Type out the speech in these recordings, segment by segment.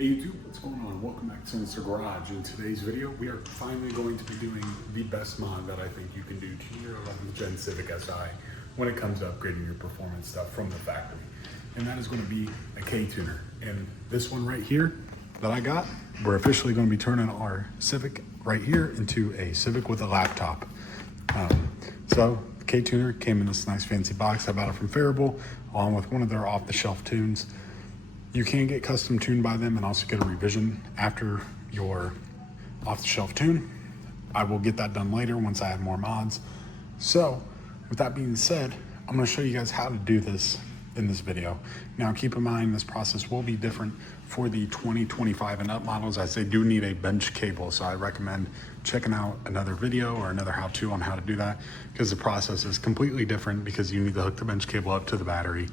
Hey YouTube, what's going on? Welcome back to Mr. Garage. In today's video, we are finally going to be doing the best mod that I think you can do to your 11th Gen Civic Si when it comes to upgrading your performance stuff from the factory. And that is going to be a KTuner. And this one right here that I got, we're officially going to be turning our Civic right here into a Civic with a laptop. So the KTuner came in this nice fancy box. I bought it from Phearable along with one of their off-the-shelf tunes. You can get custom tuned by them and also get a revision after your off-the-shelf tune. I will get that done later once I add more mods. So with that being said, I'm going to show you guys how to do this in this video. Now keep in mind this process will be different for the 2025 and up models, as they do need a bench cable. So I recommend checking out another video or another how-to on how to do that, because the process is completely different, because you need to hook the bench cable up to the battery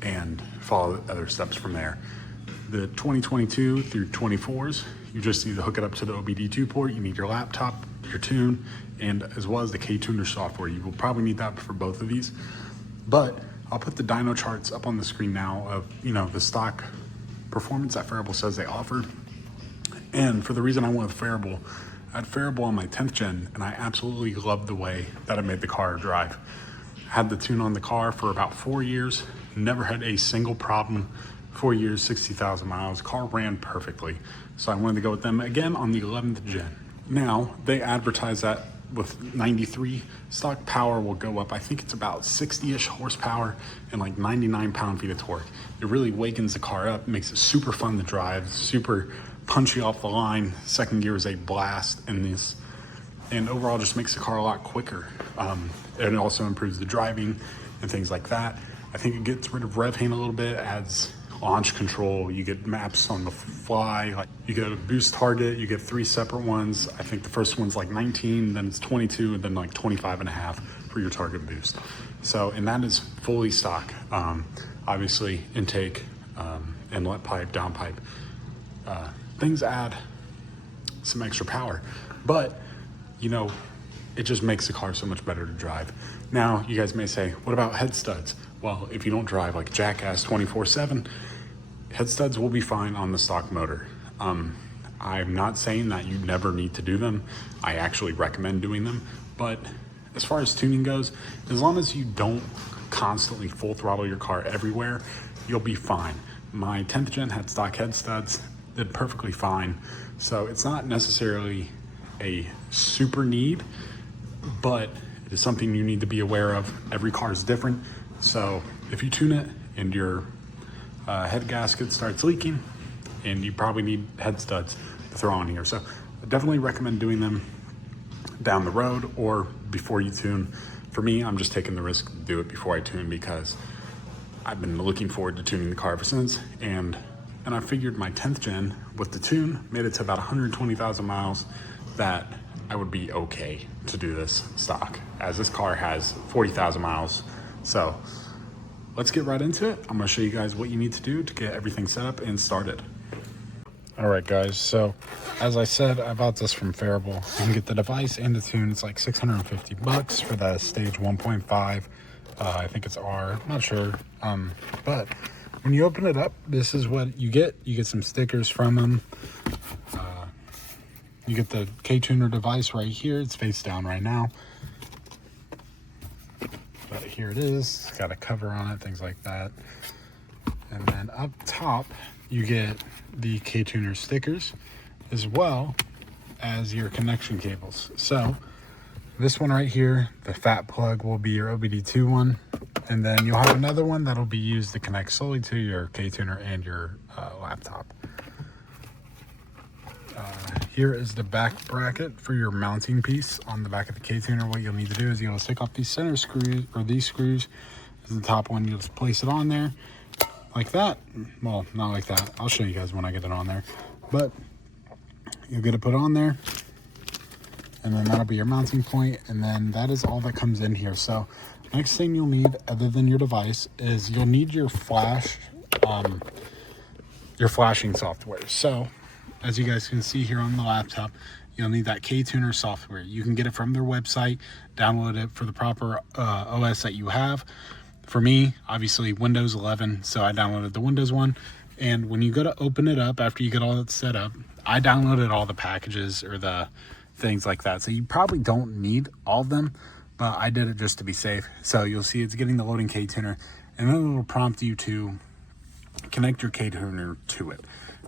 and follow the other steps from there. The 2022 through 24s, you just need to hook it up to the OBD2 port. You need your laptop, your tune, and as well as the KTuner software. You will probably need that for both of these, but I'll put the dyno charts up on the screen now of, the stock performance that Phearable says they offer. And for the reason I went with Phearable, I had Phearable on my 10th gen, and I absolutely loved the way that it made the car drive. Had the tune on the car for about 4 years, never had a single problem. 4 years, 60,000 miles, car ran perfectly. So I wanted to go with them again on the 11th gen. Now they advertise that with 93 stock power will go up. I think it's about 60-ish horsepower and like 99 pound-feet of torque. It really wakens the car up, makes it super fun to drive, super punchy off the line. Second gear is a blast in this, and overall just makes the car a lot quicker. It also improves the driving and things like that. I think it gets rid of rev hain a little bit, adds launch control. You get maps on the fly. Like you get a boost target, you get 3 separate ones. I think the first one's like 19, then it's 22, and then like 25.5 for your target boost. So, and that is fully stock. Obviously intake, inlet pipe, downpipe, things add some extra power, but it just makes the car so much better to drive. Now, you guys may say, what about head studs? Well, if you don't drive like a jackass 24/7, head studs will be fine on the stock motor. I'm not saying that you never need to do them. I actually recommend doing them. But as far as tuning goes, as long as you don't constantly full throttle your car everywhere, you'll be fine. My 10th gen had stock head studs, did perfectly fine. So it's not necessarily a super need, but it is something you need to be aware of. Every car is different. So if you tune it and your head gasket starts leaking, and you probably need head studs to throw on here. So I definitely recommend doing them down the road or before you tune. For me, I'm just taking the risk to do it before I tune, because I've been looking forward to tuning the car ever since. And I figured my 10th gen with the tune made it to about 120,000 miles, that I would be okay to do this stock, as this car has 40,000 miles. So let's get right into it. I'm gonna show you guys what you need to do to get everything set up and started. All right, guys, so as I said, I bought this from Phearable. You can get the device and the tune. It's like 650 bucks for the stage 1.5. I think it's R, I'm not sure. But when you open it up, this is what you get. You get some stickers from them. You get the KTuner device right here. It's face down right now, but here it is. It's got a cover on it, things like that. And then up top, you get the KTuner stickers, as well as your connection cables. So this one right here, the fat plug, will be your OBD2 one. And then you'll have another one that'll be used to connect solely to your KTuner and your laptop. Here is the back bracket for your mounting piece on the back of the KTuner. What you'll need to do is you'll take off these center screws, or these screws. This is the top one. You'll just place it on there like that. Well, not like that. I'll show you guys when I get it on there. But you'll get it put on there, and then that'll be your mounting point. And then that is all that comes in here. So next thing you'll need, other than your device, is you'll need your flash, your flashing software. So as you guys can see here on the laptop, you'll need that KTuner software. You can get it from their website, download it for the proper OS that you have. For me, obviously Windows 11, so I downloaded the Windows one. And when you go to open it up, after you get all that set up, I downloaded all the packages or the things like that. So you probably don't need all of them, but I did it just to be safe. So you'll see it's getting the loading KTuner, and then it will prompt you to connect your KTuner to it,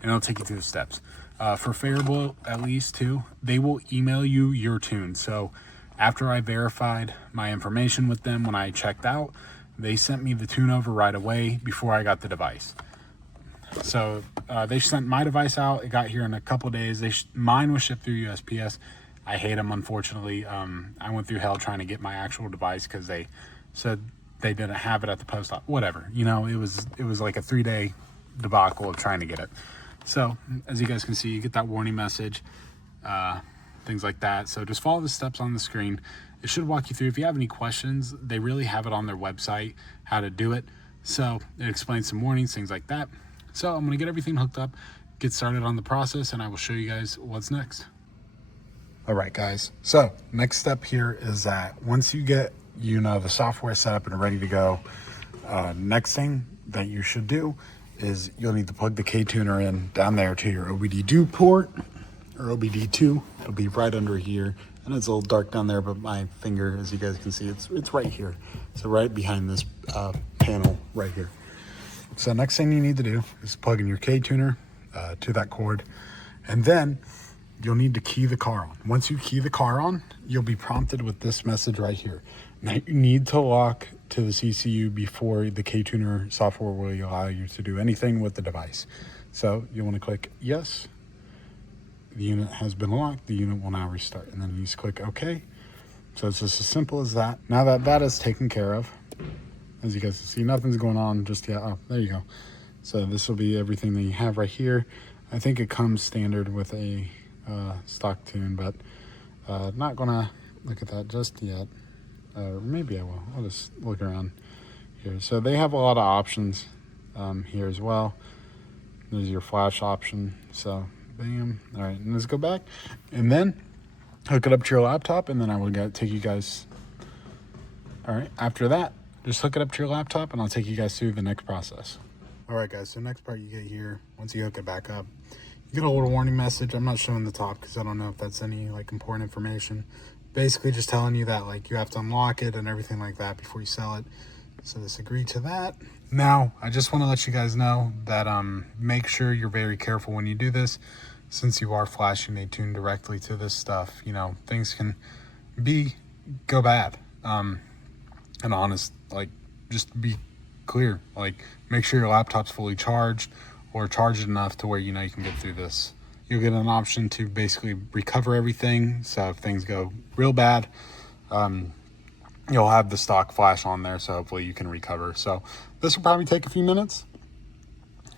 and it'll take you through the steps. For Phearable, at least too, they will email you your tune. So after I verified my information with them when I checked out, they sent me the tune over right away before I got the device. So they sent my device out. It got here in a couple days. Mine was shipped through USPS. I hate them, unfortunately. I went through hell trying to get my actual device because they said they didn't have it at the post office. Whatever, you know, it was like a 3-day debacle of trying to get it. So as you guys can see, you get that warning message, things like that. So just follow the steps on the screen. It should walk you through. If you have any questions, they really have it on their website, how to do it. So it explains some warnings, things like that. So I'm going to get everything hooked up, get started on the process, and I will show you guys what's next. All right, guys. So next step here is that once you get, you know, the software set up and ready to go, next thing that you should do is you'll need to plug the KTuner in down there to your OBD2 port or OBD2. It'll be right under here, and it's a little dark down there, but my finger, as you guys can see, it's right here. So right behind this panel right here. So next thing you need to do is plug in your KTuner to that cord, and then you'll need to key the car on. Once you key the car on, you'll be prompted with this message right here. Now you need to lock to the CCU before the KTuner software will allow you to do anything with the device. So you want to click yes. The unit has been locked. The unit will now restart, and then you just click OK. So it's just as simple as that. Now that that is taken care of, as you guys can see, nothing's going on just yet. Oh, there you go. So this will be everything that you have right here. I think it comes standard with a stock tune, but not gonna look at that just yet. Maybe I will. I'll just look around here. So they have a lot of options here as well. There's your flash option. So bam. All right, and let's go back and then hook it up to your laptop, and then I will take you guys. All right, after that, just hook it up to your laptop, and I'll take you guys through the next process. All right, guys, so next part you get here, once you hook it back up, you get a little warning message. I'm not showing the top because I don't know if that's any like important information. Basically just telling you that like you have to unlock it and everything like that before you sell it. So just agree to that. Now, I just want to let you guys know that make sure you're very careful when you do this. Since you are flashing a tune directly to this stuff, you know, things can go bad. And honest, like, just be clear, like make sure your laptop's fully charged or charged enough to where you know you can get through this. You'll get an option to basically recover everything. So if things go real bad, you'll have the stock flash on there, so hopefully you can recover. So this will probably take a few minutes.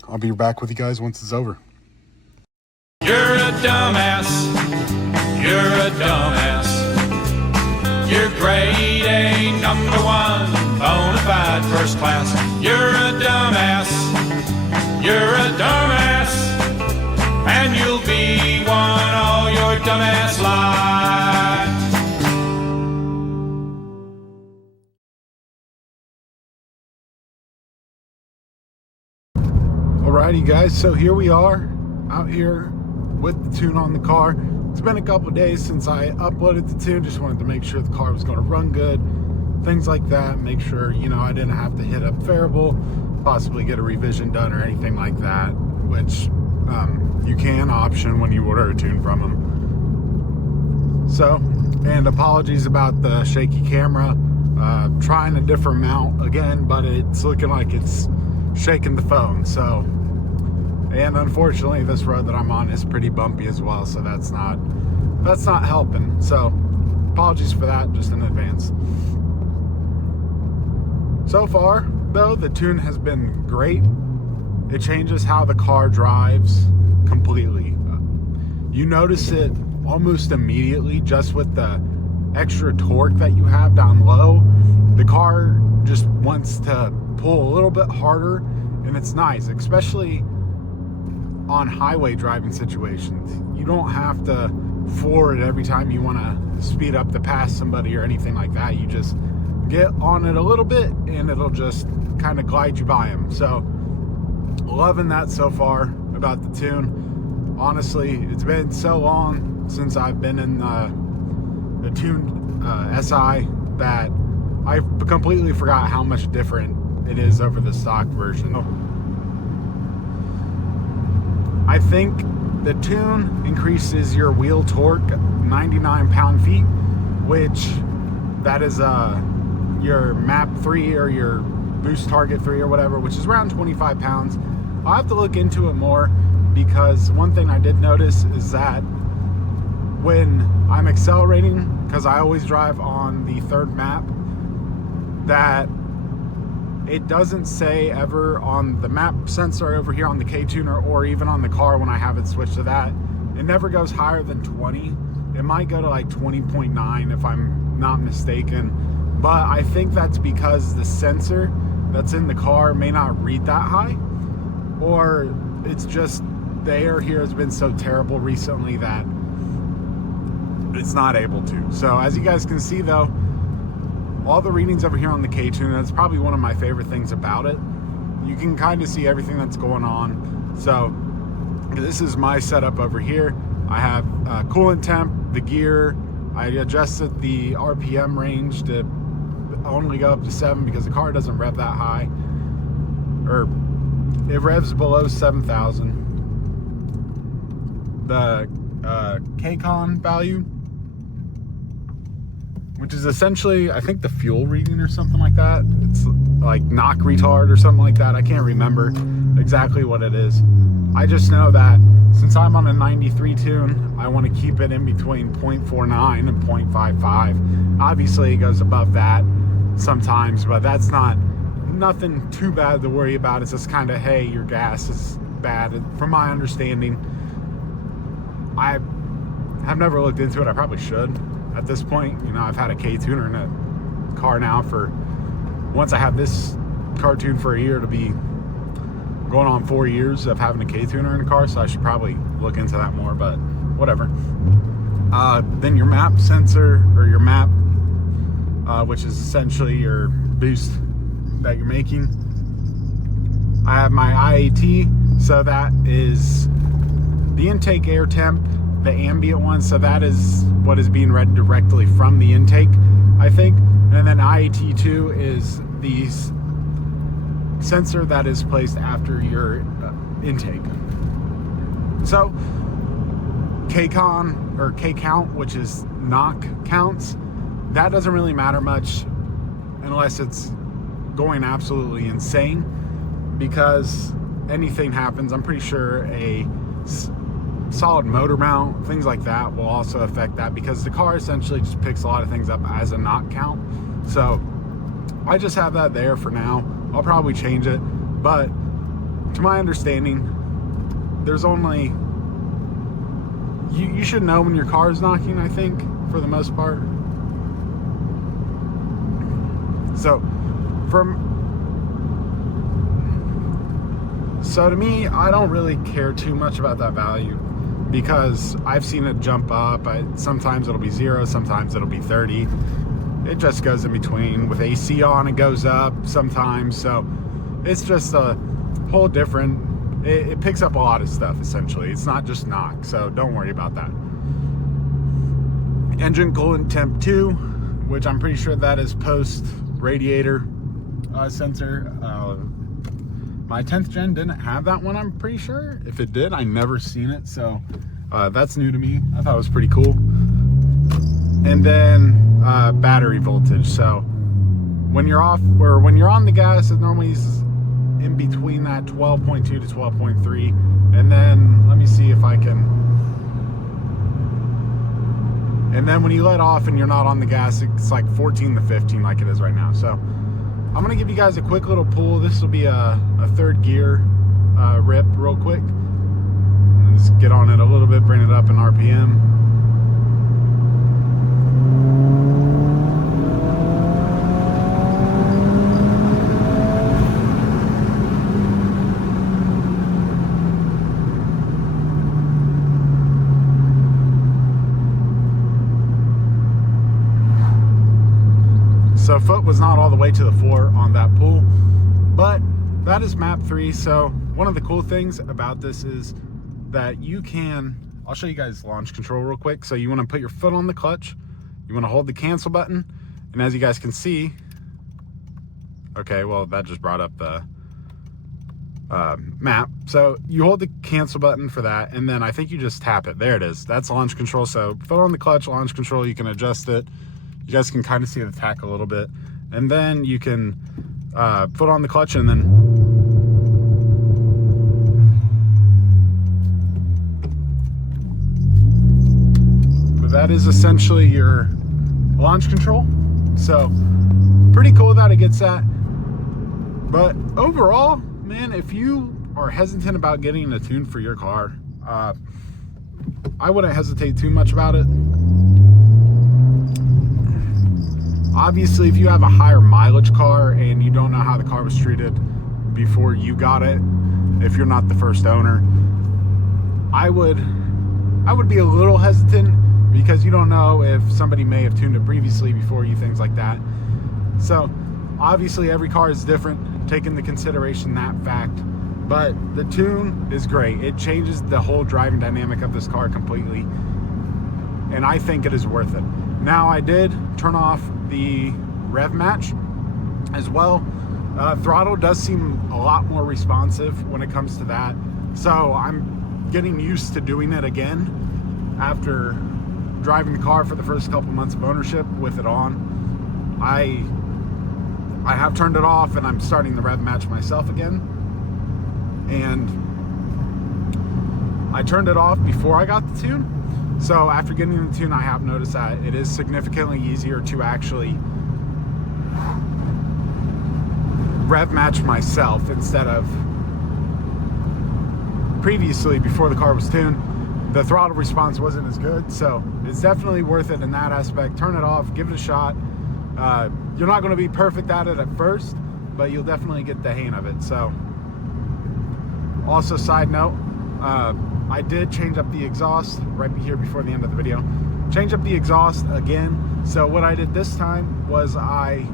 I'll be back with you guys once it's over. You're a dumbass. You're a dumbass. You're grade A, #1, bona fide first class. You're a dumbass. You're a dumbass. And you'll be one all your dumbass life. Alrighty, guys, so here we are out here with the tune on the car. It's been a couple days since I uploaded the tune. Just wanted to make sure the car was going to run good, things like that. Make sure, you know, I didn't have to hit up Phearable, possibly get a revision done or anything like that, which you can option when you order a tune from them. So, and apologies about the shaky camera. Trying a different mount again, but it's looking like it's shaking the phone. So, and unfortunately this road that I'm on is pretty bumpy as well, so that's not helping. So apologies for that just in advance. So far though, the tune has been great. It changes how the car drives completely. You notice it almost immediately just with the extra torque that you have down low. The car just wants to pull a little bit harder, and it's nice, especially on highway driving situations. You don't have to floor it every time you want to speed up to pass somebody or anything like that. You just get on it a little bit and it'll just kind of glide you by them. So Loving that so far about the tune. Honestly, it's been so long since I've been in the tuned SI that I completely forgot how much different it is over the stock version. I think the tune increases your wheel torque 99 pound-feet, which that is your MAP 3 or your boost target 3 or whatever, which is around 25 pounds. I'll have to look into it more, because one thing I did notice is that when I'm accelerating, because I always drive on the third map, that it doesn't say ever on the map sensor over here on the KTuner, or even on the car when I have it switched to that, it never goes higher than 20. It might go to like 20.9 if I'm not mistaken, but I think that's because the sensor that's in the car may not read that high, or it's just the air here has been so terrible recently that it's not able to. So as you guys can see though, all the readings over here on the KTuner, that's probably one of my favorite things about it. You can kind of see everything that's going on. So this is my setup over here. I have coolant temp, the gear. I adjusted the RPM range to only go up to 7 because the car doesn't rev that high, or it revs below 7,000. The KCON value, which is essentially, I think, the fuel reading or something like that. It's like knock retard or something like that. I can't remember exactly what it is. I just know that since I'm on a 93 tune, I want to keep it in between 0.49 and 0.55. Obviously, it goes above that sometimes, but that's nothing too bad to worry about. It's just kind of, hey, your gas is bad. From my understanding, I have never looked into it. I probably should at this point. You know, I've had a KTuner in a car now for, once I have this car tuned for a year, to be going on 4 years of having a KTuner in a car, so I should probably look into that more, but whatever. Then your map sensor, or your map, which is essentially your boost that you're making. I have my IAT, so that is the intake air temp, the ambient one, so that is what is being read directly from the intake, I think. And then IAT2 is the sensor that is placed after your intake. So KCON, or K count, which is knock counts, that doesn't really matter much unless it's going absolutely insane, because anything happens. I'm pretty sure a solid motor mount, things like that, will also affect that, because the car essentially just picks a lot of things up as a knock count. So I just have that there for now. I'll probably change it, but to my understanding, there's only, you should know when your car is knocking, I think, for the most part. So to me, I don't really care too much about that value, because I've seen it jump up. Sometimes it'll be 0, sometimes it'll be 30. It just goes in between. With AC on, it goes up sometimes. So it's just a whole different, it picks up a lot of stuff essentially. It's not just knock, so don't worry about that. Engine coolant temp 2, which I'm pretty sure that is post radiator sensor. My 10th gen didn't have that one, I'm pretty sure. If it did, I never seen it, so that's new to me. I thought it was pretty cool. And then battery voltage. So when you're off, or when you're on the gas, it normally is in between that 12.2 to 12.3. And then let me see if I can. And then when you let off and you're not on the gas, it's like 14 to 15 like it is right now. So I'm gonna give you guys a quick little pull. This will be a third gear rip real quick. And just get on it a little bit, bring it up in RPM. So foot was not all the way to the floor on that pull, but that is map 3. So one of the cool things about this is that you can, I'll show you guys launch control real quick. So you want to put your foot on the clutch, you want to hold the cancel button, and as you guys can see, okay, well, that just brought up the map. So you hold the cancel button for that, and then I think you just tap it. There it is. That's launch control. So foot on the clutch, launch control, you can adjust it. You guys can kind of see the tack a little bit. And then you can foot on the clutch, and then that is essentially your launch control. So pretty cool that it gets that. But overall, man, if you are hesitant about getting a tune for your car, I wouldn't hesitate too much about it. Obviously, if you have a higher mileage car and you don't know how the car was treated before you got it, if you're not the first owner, I would be a little hesitant, because you don't know if somebody may have tuned it previously before you, things like that. So obviously every car is different, take into consideration that fact, but the tune is great. It changes the whole driving dynamic of this car completely, and I think it is worth it. Now, I did turn off the rev match as well. Throttle does seem a lot more responsive when it comes to that, so I'm getting used to doing it again after driving the car for the first couple months of ownership with it on. I have turned it off, and I'm starting the rev match myself again. And I turned it off before I got the tune. So after getting the tune, I have noticed that it is significantly easier to actually rev match myself instead of previously, before the car was tuned. The throttle response wasn't as good, so it's definitely worth it in that aspect. Turn it off, give it a shot. You're not going to be perfect at it at first, but you'll definitely get the hang of it. So, also side note, I did change up the exhaust right here before the end of the video. Change up the exhaust again. So what I did this time was I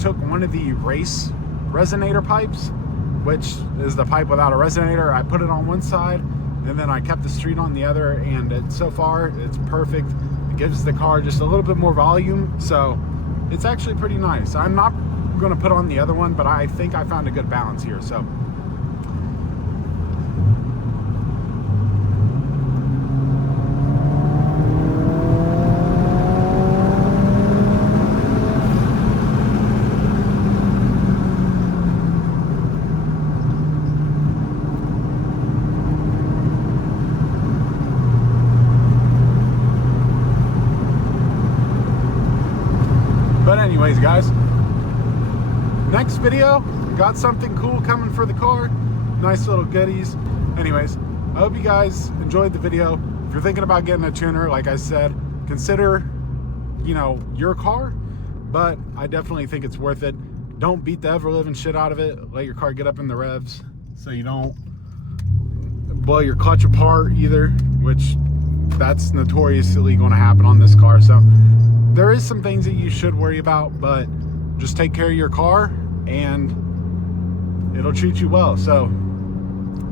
took one of the race resonator pipes, which is the pipe without a resonator. I put it on one side, and then I kept the street on the other, and so far it's perfect. It gives the car just a little bit more volume, so it's actually pretty nice. I'm not going to put on the other one, but I think I found a good balance here. So anyways, guys, next video, got something cool coming for the car. Nice little goodies. Anyways, I hope you guys enjoyed the video. If you're thinking about getting a tuner, like I said, consider, you know, your car, but I definitely think it's worth it. Don't beat the ever-living shit out of it. Let your car get up in the revs so you don't blow your clutch apart either, which that's notoriously going to happen on this car. So there is some things that you should worry about, but just take care of your car and it'll treat you well. So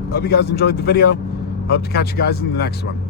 hope you guys enjoyed the video. Hope to catch you guys in the next one.